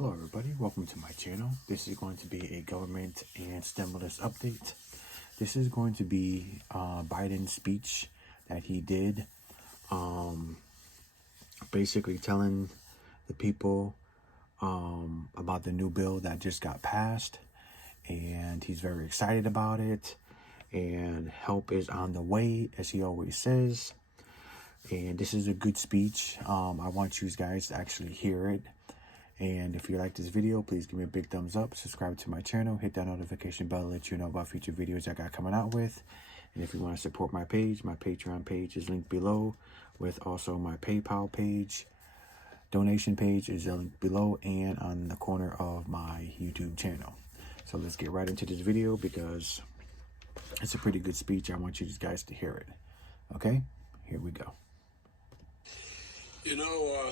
Hello everybody, welcome to my channel. This is going to be a government and stimulus update. This is going to be Biden's speech that he did, basically telling the people about the new bill that just got passed, and he's very excited about it, and help is on the way, as he always says. And this is a good speech. I want you guys to actually hear it. And if you like this video, please give me a big thumbs up, subscribe to my channel, hit that notification bell to let you know about future videos I got coming out with. And if you want to support my page, my Patreon page is linked below, with also my PayPal page. Donation page is linked below and on the corner of my YouTube channel. So let's get right into this video because it's a pretty good speech. I want you guys to hear it. Okay, here we go. You know,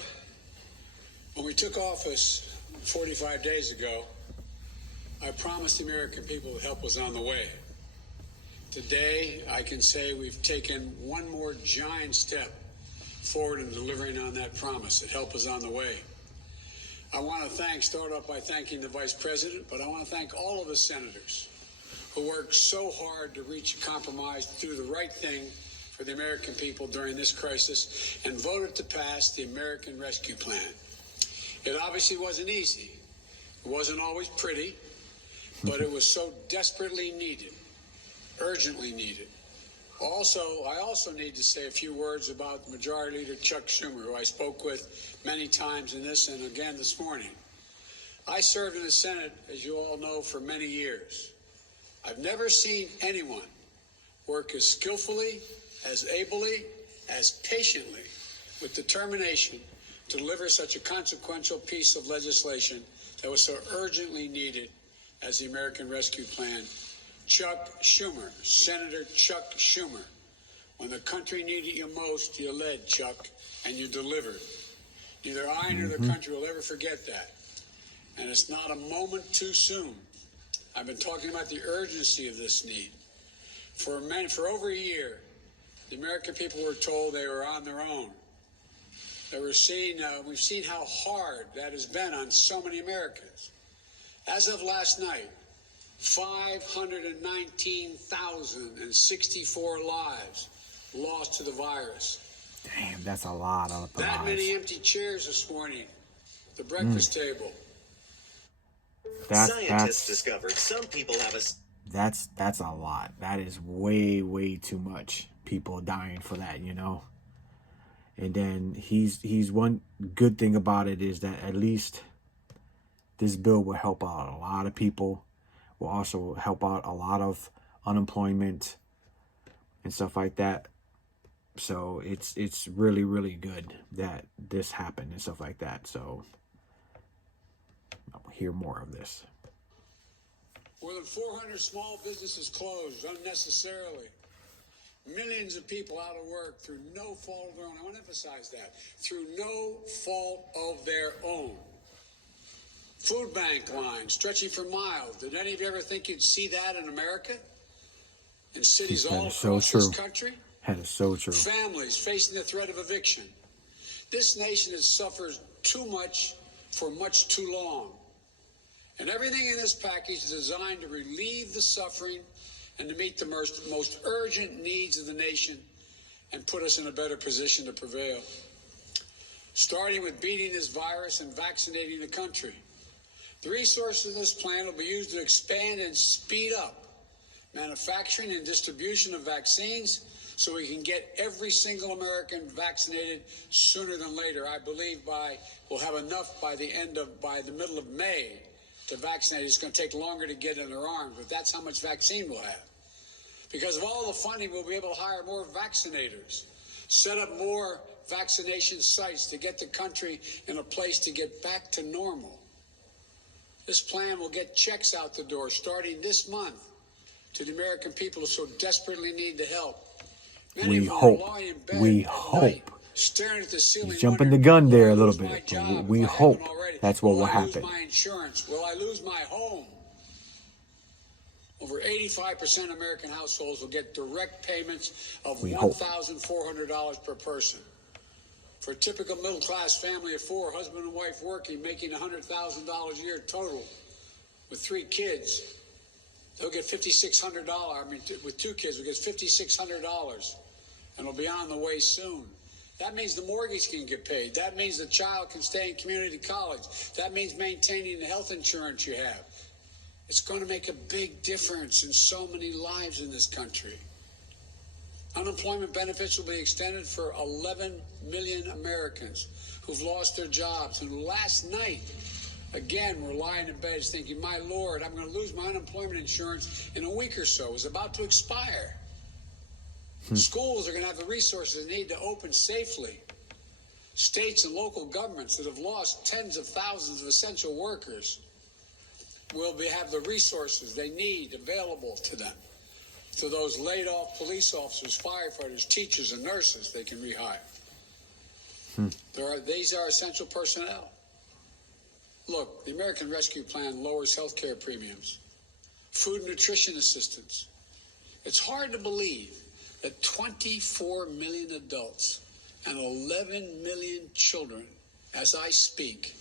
when we took office 45 days ago, I promised the American people that help was on the way. Today, I can say we've taken one more giant step forward in delivering on that promise that help is on the way. I want to start off by thanking the Vice President, but I want to thank all of the senators who worked so hard to reach a compromise, to do the right thing for the American people during this crisis, and voted to pass the American Rescue Plan. It obviously wasn't easy. It wasn't always pretty, but it was so desperately needed, urgently needed. I also need to say a few words about Majority Leader Chuck Schumer, who I spoke with many times in this and again this morning. I served in the Senate, as you all know, for many years. I've never seen anyone work as skillfully, as ably, as patiently, with determination to deliver such a consequential piece of legislation that was so urgently needed as the American Rescue Plan. Chuck Schumer, Senator Chuck Schumer, when the country needed you most, you led, Chuck, and you delivered. Neither I nor the country will ever forget that. And it's not a moment too soon. I've been talking about the urgency of this need. For over a year, the American people were told they were on their own. We've seen how hard that has been on so many Americans. As of last night, 519,064 lives lost to the virus. Damn, that's a lot of lives. That many empty chairs this morning at the breakfast table. Scientists discovered some people have a... That's a lot. That is way too much people dying for that, you know. And then he's one good thing about it is that at least this bill will help out a lot of people. Will also help out a lot of unemployment and stuff like that. So it's really good that this happened and stuff like that. So I'll hear more of this. More than 400 small businesses closed unnecessarily. Millions of people out of work through no fault of their own. I want to emphasize that. Through no fault of their own. Food bank lines stretching for miles. Did any of you ever think you'd see that in America? In cities all across this country? That is so true. Families facing the threat of eviction. This nation has suffered too much for much too long. And everything in this package is designed to relieve the suffering and to meet the most urgent needs of the nation and put us in a better position to prevail. Starting with beating this virus and vaccinating the country. The resources of this plan will be used to expand and speed up manufacturing and distribution of vaccines so we can get every single American vaccinated sooner than later. I believe we'll have enough by the middle of May to vaccinate. It's going to take longer to get in their arms, but that's how much vaccine we'll have. Because of all the funding, we'll be able to hire more vaccinators, set up more vaccination sites to get the country in a place to get back to normal. This plan will get checks out the door starting this month to the American people who so desperately need the help. We hope. Staring at the ceiling, he's jumping the gun there a little bit, but we hope that's what will happen. Will I lose my insurance? Will I lose my home? Over 85% of American households will get direct payments of $1,400 per person. For a typical middle-class family of four, husband and wife working, making $100,000 a year total, with 3 kids, they'll get $5,600. I mean, with 2 kids, we'll get $5,600, and it'll be on the way soon. That means the mortgage can get paid. That means the child can stay in community college. That means maintaining the health insurance you have. It's going to make a big difference in so many lives in this country. Unemployment benefits will be extended for 11 million Americans who've lost their jobs, and last night, again, were lying in bed thinking, my Lord, I'm going to lose my unemployment insurance in a week or so. It was about to expire. Schools are going to have the resources they need to open safely. States and local governments that have lost tens of thousands of essential workers will have the resources they need available to them. To those laid off police officers, firefighters, teachers, and nurses, they can rehire. These are essential personnel. Look, the American Rescue Plan lowers health care premiums, food and nutrition assistance. It's hard to believe that 24 million adults and 11 million children, as I speak,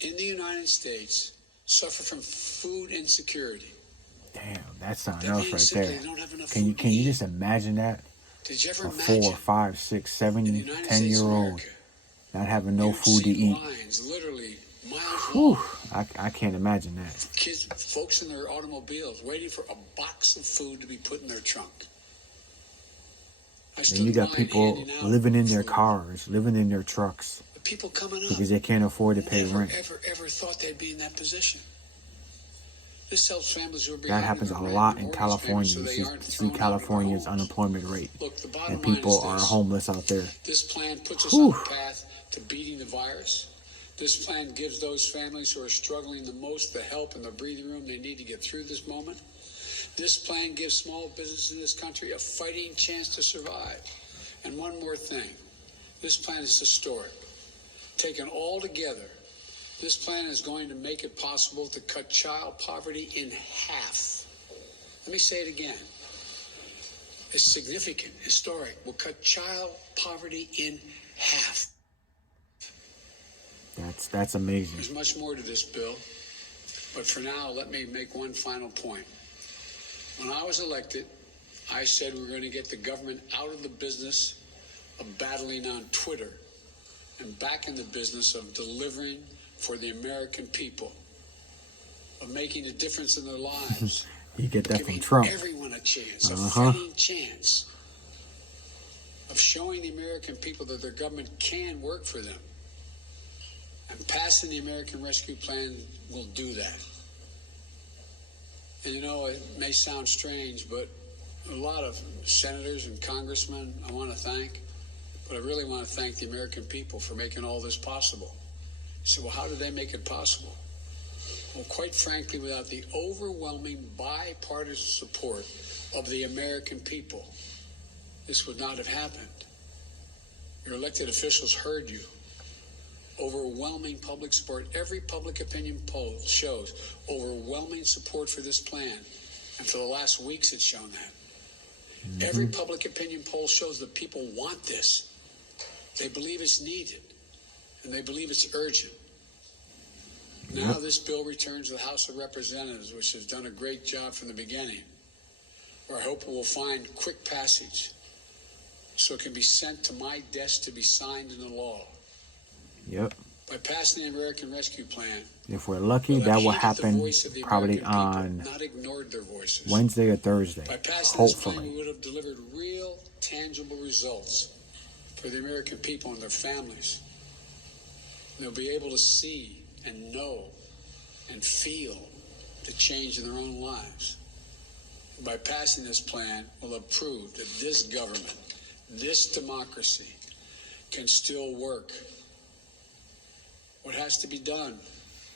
in the United States suffer from food insecurity. Damn, that's something They're else being right sick, there. they don't have enough Can you food to eat. just imagine that? Did you ever A imagine 4, 5, 6, 7, in the United 10-year-old States of not having no America, food to you'd see eat? lines literally miles Whew, long. I can't imagine that. Kids, folks in their automobiles waiting for a box of food to be put in their trunk. I And stood you in got line people handing out living in their food. cars, living in their trucks The people coming up because they can't afford to pay never, rent. ever thought they'd be in that position. This helps families who are That behind happens a in their lot rent in and mortgage California. payments, so You they see, aren't thrown out of their California's homes. unemployment rate, Look, the bottom and line people is are this. homeless out there. This plan puts us Whew. on the path to beating the virus. This plan gives those families who are struggling the most the help and the breathing room they need to get through this moment. This plan gives small businesses in this country a fighting chance to survive. And one more thing, this plan is historic. Taken all together, this plan is going to make it possible to cut child poverty in half. Let me say it again. It's significant, historic. We'll cut child poverty in half. That's amazing. There's much more to this bill, but for now, let me make one final point. When I was elected, I said we were going to get the government out of the business of battling on Twitter and back in the business of delivering for the American people, of making a difference in their lives. You get that Giving from Trump. everyone a chance, a Uh-huh. fighting chance of showing the American people that their government can work for them. And passing the American Rescue Plan will do that. And you know, it may sound strange, but a lot of senators and congressmen I want to thank, but I really want to thank the American people for making all this possible. So, well, how did they make it possible? Well, quite frankly, without the overwhelming bipartisan support of the American people, this would not have happened. Your elected officials heard you. Overwhelming public support. Every public opinion poll shows overwhelming support for this plan. And for the last weeks, it's shown that. Every public opinion poll shows that people want this. They believe it's needed. And they believe it's urgent. Now this bill returns to the House of Representatives, which has done a great job from the beginning, where I hope it will find quick passage so it can be sent to my desk to be signed into law. Yep. By passing the American Rescue Plan, If we're lucky, we'll that have will heeded the happen voice of the probably American on people, not ignored their voices. Wednesday or Thursday. By passing this plan, we Hopefully. would have delivered real, tangible results for the American people and their families. They'll be able to see and know and feel the change in their own lives. By passing this plan, we'll have proved that this government, this democracy, can still work. What has to be done?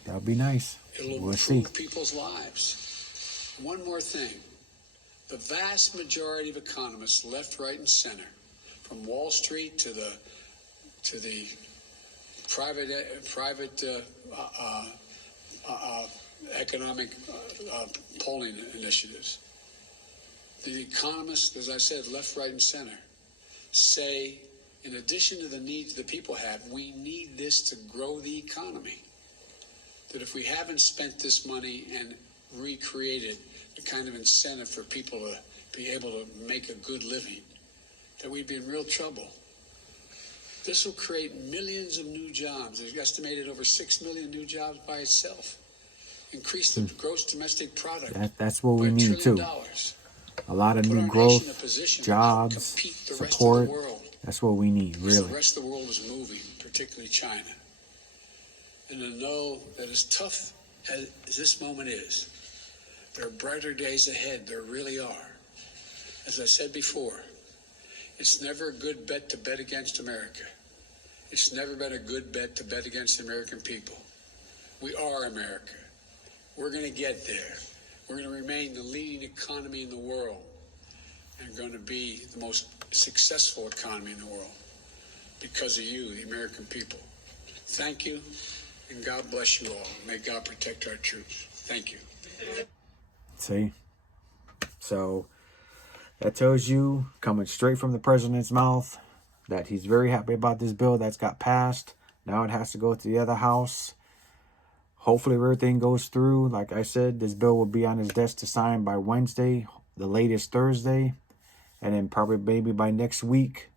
That'll be nice. It'll We'll see. improve people's lives. One more thing. The vast majority of economists, left, right, and center, from Wall Street to the private economic polling initiatives, the economists, as I said, left, right, and center, say In addition to the needs the people have, we need this to grow the economy. That if we haven't spent this money and recreated the kind of incentive for people to be able to make a good living, that we'd be in real trouble. This will create millions of new jobs. There's estimated over 6 million new jobs by itself. Increase the gross domestic product. That's what we by $1 need too. trillion. A lot of Put new our growth, nation in a position to jobs, compete the rest of support. the world. That's what we need, Because really. the rest of the world is moving, particularly China. And to know that as tough as this moment is, there are brighter days ahead. There really are. As I said before, it's never a good bet to bet against America. It's never been a good bet to bet against the American people. We are America. We're going to get there. We're going to remain the leading economy in the world and going to be the most successful economy in the world because of you, the American people. Thank you, and God bless you all. May God protect our troops. Thank you. See? So that tells you, coming straight from the president's mouth, that he's very happy about this bill that's got passed. Now it has to go to the other house. Hopefully everything goes through. Like I said, this bill will be on his desk to sign by Wednesday, the latest Thursday. And then probably maybe by next week,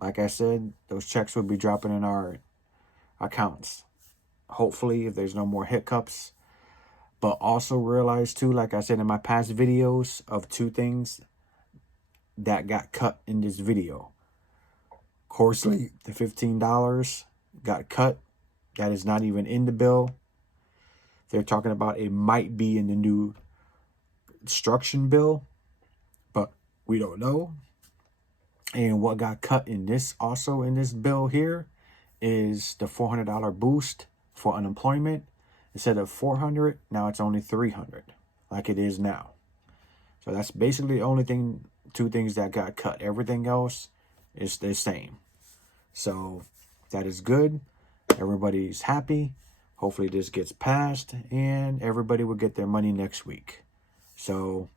like I said, those checks will be dropping in our accounts. Hopefully, if there's no more hiccups. But also realize too, like I said in my past videos, of two things that got cut in this video. Coarsely, the $15 got cut. That is not even in the bill. They're talking about it might be in the new construction bill, but we don't know. And what got cut in this, also in this bill here, is the $400 boost for unemployment. Instead of $400, now it's only $300, like it is now. So that's basically the only thing, two things that got cut. Everything else is the same. So that is good. Everybody's happy. Hopefully this gets passed and everybody will get their money next week. So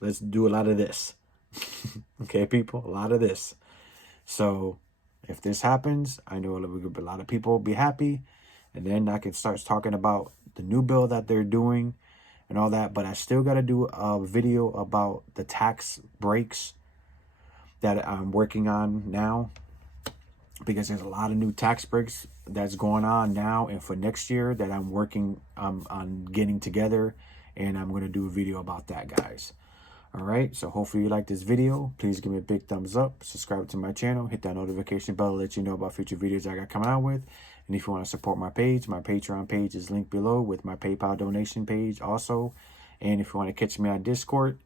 let's do a lot of this. Okay, people, a lot of this. So if this happens, I know a lot of people will be happy. And then I can start talking about the new bill that they're doing and all that. But I still got to do a video about the tax breaks that I'm working on now. Because there's a lot of new tax breaks that's going on now and for next year that I'm working on getting together. And I'm going to do a video about that, guys. All right, so hopefully you like this video. Please give me a big thumbs up. Subscribe to my channel. Hit that notification bell to let you know about future videos I got coming out with. And if you want to support my page, my Patreon page is linked below with my PayPal donation page also. And if you want to catch me on Discord,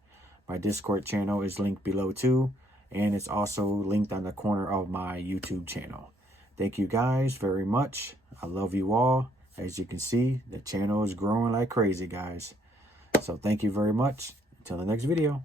my Discord channel is linked below too. And it's also linked on the corner of my YouTube channel. Thank you guys very much. I love you all. As you can see, the channel is growing like crazy, guys. So thank you very much. Until the next video.